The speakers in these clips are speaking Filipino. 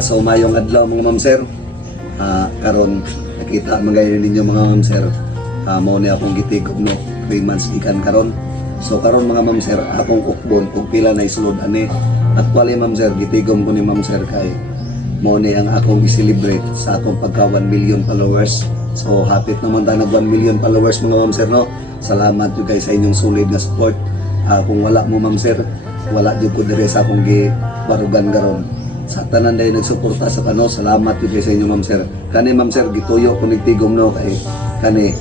So mayong adlaw mga ma'am sir, karon nakita magayon ninyo mga ma'am sir, mao ni akong gitigom no 3 months ikan karon. So karon mga ma'am sir, akong ukbon kung pila na isulod ani. Actually ma'am sir, gitigom ko ni ma'am sir kay mao ni ang akong i-celebrate sa akong pagka 1 million followers. So hapit naman tayo nag 1 million followers mga ma'am sir no. Salamat jud guys sa inyong solid na support. Kung wala mo ma'am sir, wala jud ko dire sa akong gibarugan karon. Sa tanan day nagsuporta sa kano, salamat jud sa inyo ma'am sir. Kani ma'am sir gituyo ko nigtigom no kay kani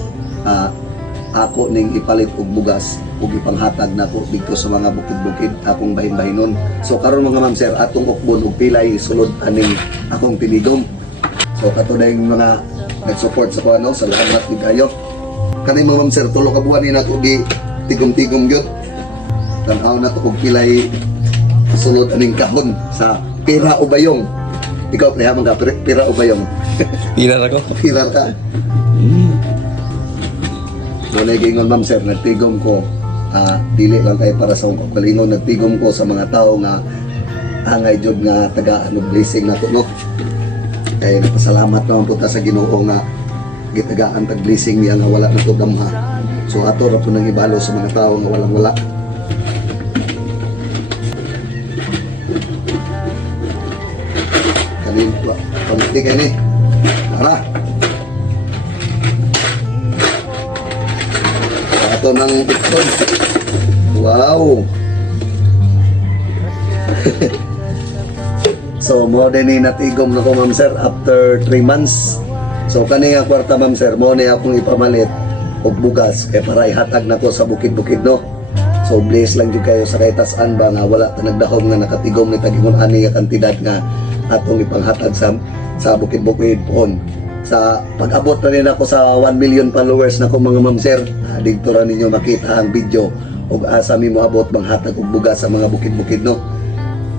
ako ning ipalit og bugas ug ipanghatag nako dito sa mga bukid-bukid akong bahin-bahinon. So karon mga ma'am sir, atong ukbon og pilay sulod aning akong tinigom. So kato na yung mga nag-support sa kuano, salamat gid kayo. Kani mga ma'am sir, tulo ka buwan ni nako gi tigom-tigom gyud. Tan-aw na to og pilay sulod aning kahon sa pira o bayong. Ikaw preha mga pira o bayong. Pilar ako. Pira ka. Wala gingon ma'am sir, nagtigom ko. Dili lang tayo para sa akong kalingon, nagtigom ko sa mga tao nga angay jud nga taga blessing nato no. Kay nagpasalamat naman po ta sa Ginoo nga gitagaan tag blessing niya nga wala na to damha. So ato ra po nang ibalo sa mga tao nga walang wala. Kanin po, pamiti kayo ni. Tara! Ito ng iton. Wow! So, mo din ni natigom na ko ma'am sir after 3 months. So, kani nga kwarta ma'am sir, mo na akong ipamalit og bugas kay para ihatag na to sa bukid-bukid no. So bless lang jud kayo sa kahit-asan ba nga wala ta nagdahom nga nakatigom ni tagingon ani nga kantidad nga atong ipanghatag sa bukid-bukid pohon. Sa pag-abot na rin ako sa 1 million followers na ko mga ma'am sir, dito ra ninyo makita ang video ug asa mi moabot manghatag og bugas sa mga bukid-bukid no.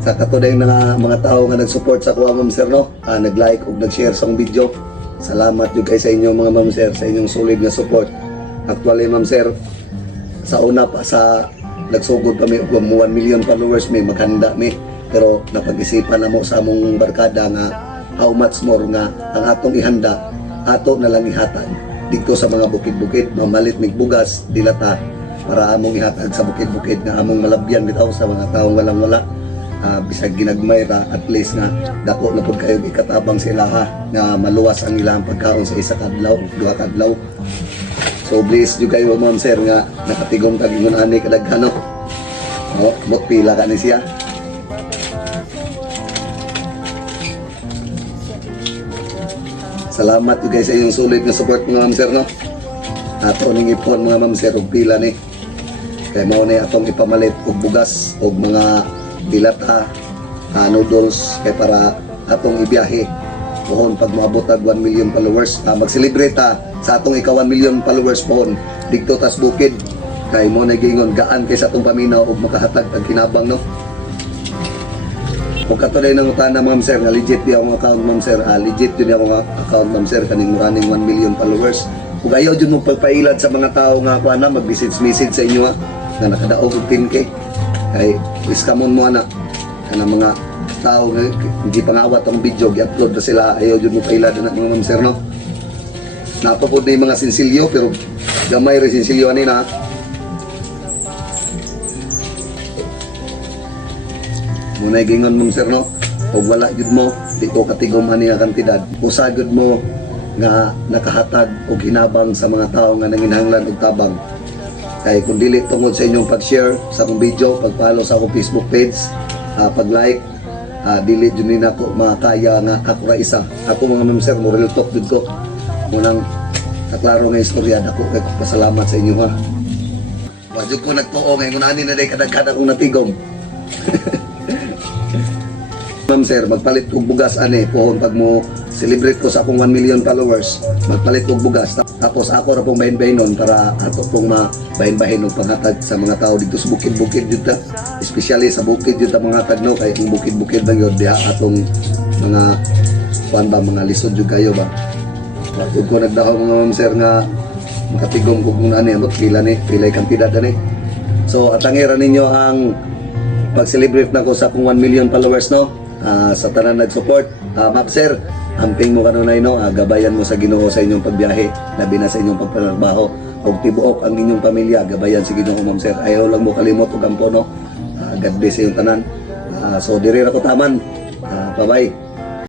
Sa katuday nga mga tao nga nag-support sa kuha ma'am sir no, nag-like ug nag-share sa video. Salamat jud kay sa inyo mga ma'am sir sa inyong solid nga support. Actually ma'am sir, sa una pa sa nagsugod kami og 1 million followers may maghanda mi, pero napag-isipan na mo sa among barkada nga how much more nga ang atong ihanda ato na lang ihatag dito sa mga bukid-bukid, mamalit mig bugas dilata para among ihatag sa bukid-bukid nga among malabyan bitaw sa mga taong walang wala. Bisag ginagmay ra at least nga dako na pud kayo ikatabang sila ha nga maluwas ang ilang pagkaon sa isa kadlaw, duha kadlaw. So bless you kayo ma'am sir nga nakatigom kag ingon ani kadaghan no. Mot pila ka ni siya. Salamat you guys sa inyong solid nga support mga ma'am sir no. Ato ning ipon mga ma'am sir og pila ni. Kay mao ni atong ipamalit og bugas og mga dilata, noodles kay para atong ibiyahe pohon pag moabot og 1 million followers. Mag-celebrate sa atong ika 1 million followers pohon dito tas bukid. Kay mo na gingon gaan kay sa atong paminaw og makahatag ang kinabang no. Kung katuloy ng utana ma'am sir nga legit di ang account ma'am sir, legit yun ang account ma'am sir kaning running 1 million followers. Kung ayaw dyan mo pagpailad sa mga tao nga pa na mag-message sa inyo nga nakadaog og 10K kay iskamon mo anak kana mga tao nga hindi pangawat ang video gi-upload na sila, ayaw dyan mo pailad na mga ma'am sir no. Napapod na yung mga sinsilyo pero gamay rin sinsilyo ani na. Muna gingon ma'am sir no, og wala jud mo di ko katigom ani nga kantidad, usagod mo nga nakahatag og hinabang sa mga tao nga nanginahanglan og tabang. Kay kung dili tungod sa inyong pag-share sa akong video, pag-follow sa akong Facebook page, pag-like, dili jud ni nako makaya nga ako ra isa. Ako mga ma'am sir, mo real talk jud ko. Munang kaklaro nga istorya dako kay pasalamat sa inyo ha. Wa jud ko nagtuo nga ingon ani na day kadaghan akong natigom. Ma'am sir, magpalit og bugas ani pohon pag mo celebrate ko sa akong 1 million followers, magpalit og bugas. Tapos ako ra pong bahin-bahinon para ato pong mabahin-bahin og panghatag sa mga tao dito sa bukid-bukid jud ta. Especially sa bukid jud ta mga tagno kay kung bukid-bukid lang yun diha atong mga mga lisod jud kayo ba. Wag ko nagdahaw mga ma'am sir nga makatigom ko kung ano yan, pilay kantidad ani. So atangira ninyo ang pag-celebrate na ko sa akong 1 million followers no. sa tanan nag-support. Ma'am sir, amping mo kanunay no, gabayan mo sa Ginoo sa inyong pagbiyahe, labi na sa inyong pagpanarbaho. Og tibuok ang inyong pamilya, gabayan si Ginoo ma'am sir. Ayaw lang mo kalimot og ampo no. God bless sa inyong tanan. So diri ra ko taman. Bye-bye.